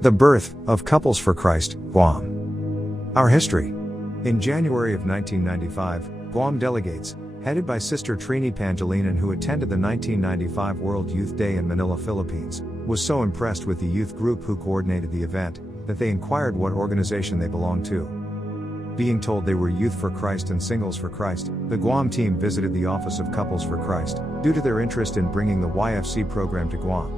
The birth of Couples for Christ, Guam. Our history. In January of 1995, Guam delegates, headed by Sister Trini Pangilinan, who attended the 1995 World Youth Day in Manila, Philippines, was so impressed with the youth group who coordinated the event, that they inquired what organization they belonged to. Being told they were Youth for Christ and Singles for Christ, the Guam team visited the office of Couples for Christ, due to their interest in bringing the YFC program to Guam.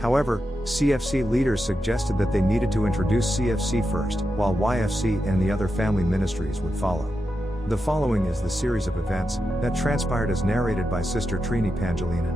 However, CFC leaders suggested that they needed to introduce CFC first, while YFC and the other family ministries would follow. The following is the series of events that transpired as narrated by Sister Trini Pangilinan.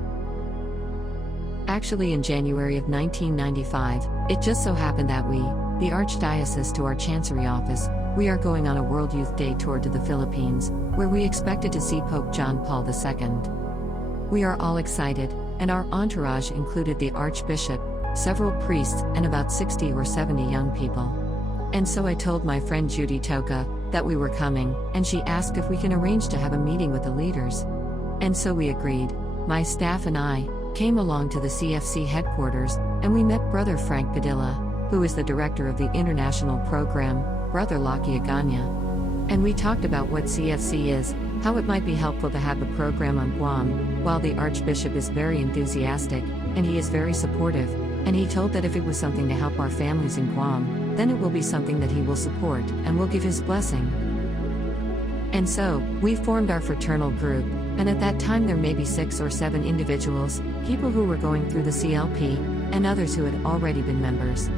Actually, in January of 1995, it just so happened that we, the Archdiocese to our Chancery office, we are going on a World Youth Day tour to the Philippines, where we expected to see Pope John Paul II. We are all excited, and our entourage included the Archbishop, several priests, and about 60 or 70 young people. And so I told my friend Judy Toka that we were coming, and she asked if we can arrange to have a meeting with the leaders. And so we agreed. My staff and I came along to the CFC headquarters, and we met Brother Frank Padilla, who is the director of the international program, Brother Lachie and Gie Agana. And we talked about what CFC is, how it might be helpful to have the program on Guam, while the Archbishop is very enthusiastic, and he is very supportive, and he told that if it was something to help our families in Guam, then it will be something that he will support, and will give his blessing. And so, we formed our fraternal group, and at that time there may be 6 or 7 individuals, people who were going through the CLP, and others who had already been members.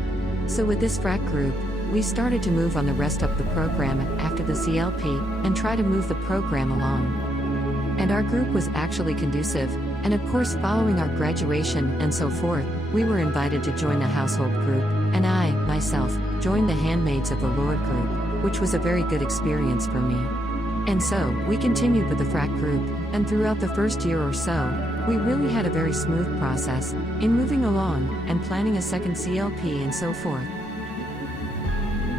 So with this frat group, we started to move on the rest of the program after the CLP, and try to move the program along. And our group was actually conducive, and of course following our graduation and so forth, we were invited to join a household group, and I, myself, joined the Handmaids of the Lord group, which was a very good experience for me. And so, we continued with the frat group, and throughout the first year or so, we really had a very smooth process, in moving along, and planning a second CLP and so forth.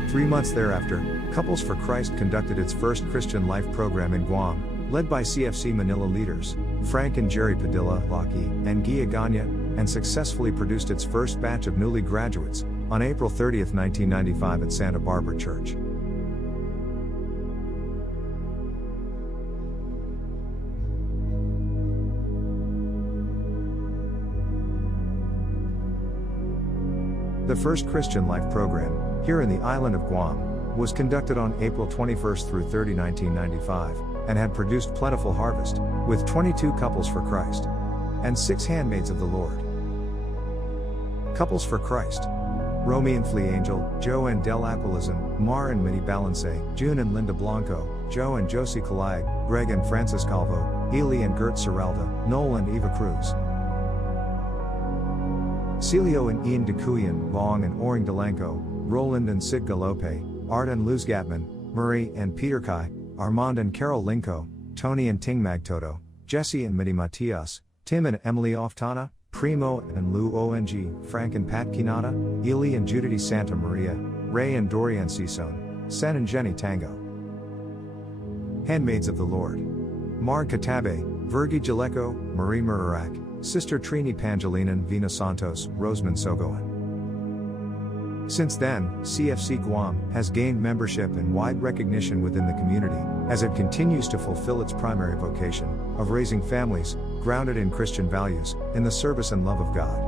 3 months thereafter, Couples for Christ conducted its first Christian Life program in Guam, led by CFC-Manila leaders, Frank and Gerry Padilla, Lachie and Gie Agana, and successfully produced its first batch of newly graduates, on April 30, 1995 at Santa Barbara Church. The first Christian Life program, here in the island of Guam, was conducted on April 21 through 30, 1995, and had produced plentiful harvest, with 22 Couples for Christ, and 6 Handmaids of the Lord. Couples for Christ. Romy and Flea Angel, Joe and Del Aquilizan, Mar and Minnie Balance, June and Linda Blanco, Joe and Josie Kalayag, Greg and Francis Calvo, Ely and Gert Serralda, Noel and Eva Cruz. Celio and Ian DeCuyan, Bong and Oring Delanco, Roland and Sid Galope, Art and Luz Gatman, Murray and Peter Kai, Armand and Carol Linko, Tony and Ting Magtoto, Jesse and Mitty Matias, Tim and Emily Oftana, Primo and Lou ONG, Frank and Pat Kinata, Ely and Judy Santa Maria, Ray and Dorian Sison, Sen and Jenny Tango. Handmaids of the Lord. Mar Katabe, Virgi Jaleco, Marie Murarak, Sister Trini Pangilinan, Vina Santos, Rosamond Sogoan. Since then, CFC Guam has gained membership and wide recognition within the community, as it continues to fulfill its primary vocation of raising families, grounded in Christian values, in the service and love of God.